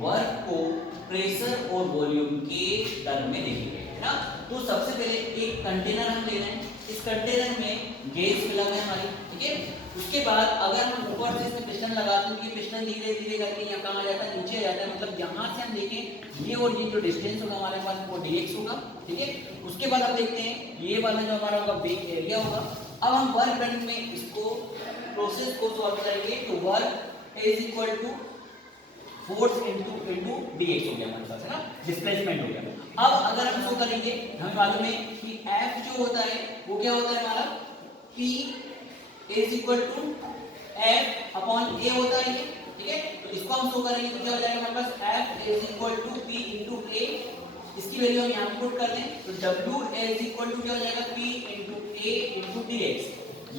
Work को pressure और volume के टर्म में लिखेंगे, है ना। तो सबसे पहले एक कंटेनर हम ले रहे हैं, इस कंटेनर में गैस फिल है हमारी, ठीक है। उसके बाद अगर हम ऊपर से इसमें पिस्टन लगाते हैं, ये पिस्टन धीरे धीरे करके यहाँ कहाँ आ जाता है, नीचे आ जाता है। मतलब यहाँ से हम देखें ये और ये जो डिस्टेंस होगा हमारे पास वो dx होगा, ठीक है। उसके बाद हम देखते हैं ये वाला जो हमारा होगा बेक एरिया होगा। अब हम वर्क डन में इसको प्रोसेस को सॉल्व करेंगे तो work is equal to force into dx हो गया हमारे पास, है ना, डिस्प्लेसमेंट हो गया। अब अगर हम शो करेंगे, हमें मालूम है कि F जो होता है वो क्या होता है हमारा, P is equal to F upon A होता है ये, ठीक है। तो इसको हम शो करेंगे तो क्या हो जाएगा हमारे पास, F is equal to P into A। इसकी वैल्यू हम यहाँ पुट कर दें तो W इज इक्वल टू क्या हो जाएगा, P into A into dx।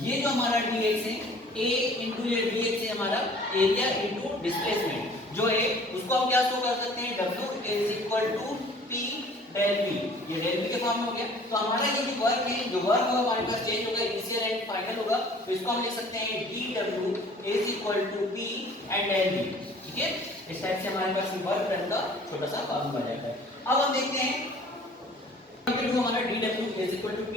ये जो हमारा dx है, A इनटू ये dx है हमारा एरिया इनटू डिस्प्लेसमेंट जो है, उसको हम क्या शो कर सकते हैं, W is equal to P del V। ये डेल V के फॉर्म में हो गया। तो हमारा ये जो वर्क है, जो वर्क होगा हमारे पास चेंज होगा, इनिशियल एंड फाइनल होगा। तो इसको हम लिख सकते हैं dW is equal to P and del V, ठीक है। इस टाइप से हमारे पास वर्क डन का छोटा सा फॉर्मूला आ जाता है। अब हम देखते हैं हमारा dW is equal to P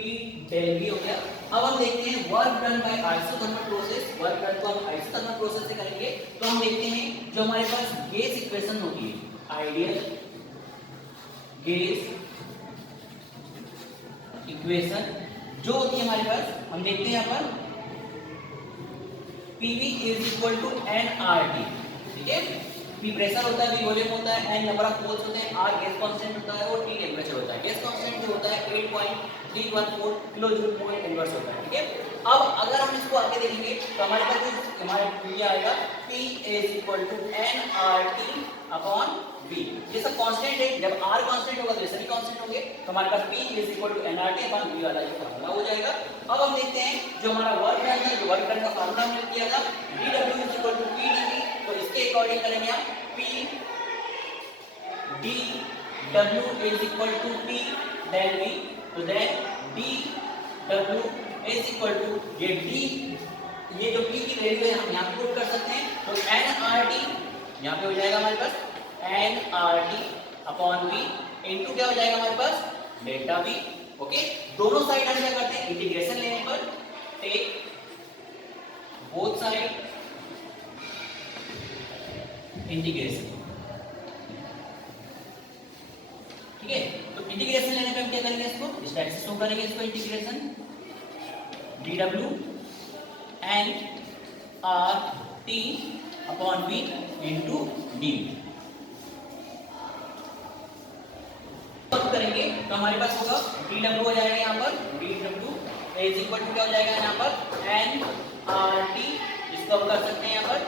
del V हो गया। अब हम देखते हैं work done by isothermal process. Work done को हम आइसोथर्मल प्रोसेस से करेंगे तो हम देखते हैं जो हमारे पास गैस इक्वेशन होती है, आइडियल गैस इक्वेशन जो होती है हमारे पास, हम देखते हैं यहाँ पर PV is equal to nRT, ठीक है। P प्रेशर होता है, V वॉल्यूम होता है, N नंबर ऑफ मोल्स होते हैं, R गैस कांस्टेंट होता है और T टेंपरेचर होता है। गैस कांस्टेंट जो होता है 8.314 किलो जूल पर इनवर्स होता है, ठीक है। अब अगर हम इसको आगे देखेंगे तो हमारे पास जो हमारे ये आएगा P is equal to nRT upon V। ये सब कांस्टेंट है, जब R कांस्टेंट होगा तो ये सभी कांस्टेंट होंगे। तो हमारे पास P is equal to nRT upon V वाला ये फार्मूला हो जाएगा। अब हम देखते हैं जो हमारा वर्क डन है, जो वर्क डन का फार्मूला हमने किया था dW is equal to P dV। तो इसके अकॉर्डिंग करेंगे हम P dW is equal to P del V। तो then dW is equal to ये D, ये जो P की वैल्यू है हम यहाँ पुट कर सकते हैं। तो nRT यहाँ पे हो जाएगा हमारे पास nRT अपॉन V इनटू क्या हो जाएगा हमारे पास, डेल्टा V, ओके। दोनों साइड हम क्या करते हैं, इंटीग्रेशन लेने पर टेक बोथ साइड इंटीग्रेशन, ठीक है। तो इंटीग्रेशन लेने पे हम क्या करेंगे, इसको इस टाइप से शो करेंगे, इसको integration dW nRT upon V into dV करेंगे तो हमारे पास होगा dW हो जाएगा यहाँ पर dW इज इक्वल टू क्या हो जाएगा यहाँ पर nRT। इसको हम कर सकते हैं यहाँ पर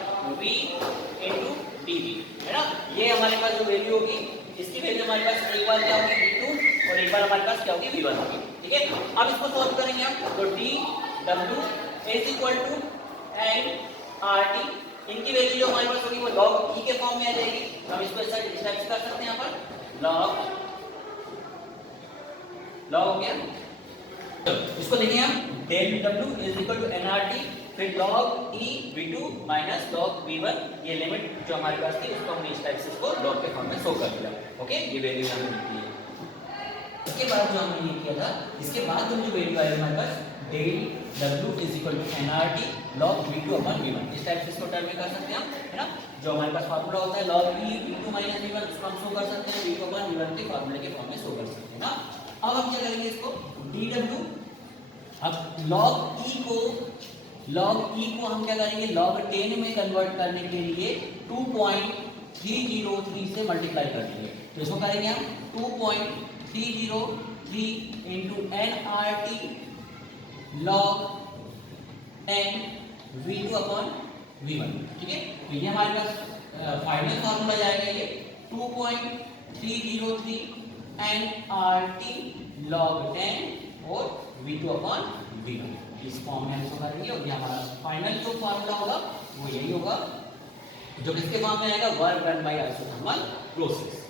V इनटू dV, है ना। ये हमारे पास जो वैल्यू होगी, इसकी वैल्यू हमारे पास एक बार क्या होगी V2 और एक बार हमारे पास क्या होगी V1 होगी, ठीक है। अब इसको सॉल्व करेंगे हम तो dW is equal to nRT। इनकी वैल्यू जो हमारे पास होगी वो log E के फॉर्म में आ जाएगी। हम इसको इस टाइप से कर सकते हैं यहाँ पर log हो गया। इसको लिखेंगे हम del W is equal to nRT, फिर log E V2 minus log V1। ये लिमिट जो हमारे पास थी उसको हमने इस टाइप से इसको log के फॉर्म में शो कर दिया, ओके। ये वैल्यू हमने लिखी है। इसके बाद जो हमने ये किया था, इसके बाद जो वैल्यू आई हमारे पास del W is equal to nRT log V2 upon V1। इस टाइप से इसको टर्म में कर सकते हैं हम, है ना। जो हमारे पास फार्मूला होता है log E V2 minus V1, उसको हम शो कर सकते हैं V2 अपॉन V1 के फार्मूले के फॉर्म में शो कर सकते हैं ना। अब हम क्या करेंगे, इसको dW, अब log E को हम क्या करेंगे, log 10 में कन्वर्ट करने के लिए 2.303 से मल्टीप्लाई कर देंगे। तो इसको करेंगे हम 2.303 into nRT log 10 V2 upon V1, ठीक है। तो ये हमारे पास फाइनल फॉर्मूला जाएगा, ये 2.303 nRT log 10 और V2 अपॉन V1 इस फॉर्म में हम इसको करेंगे। और ये हमारा फाइनल जो फॉर्मूला होगा वो यही होगा, जो किसके फॉर्म में आएगा, work done by isothermal process.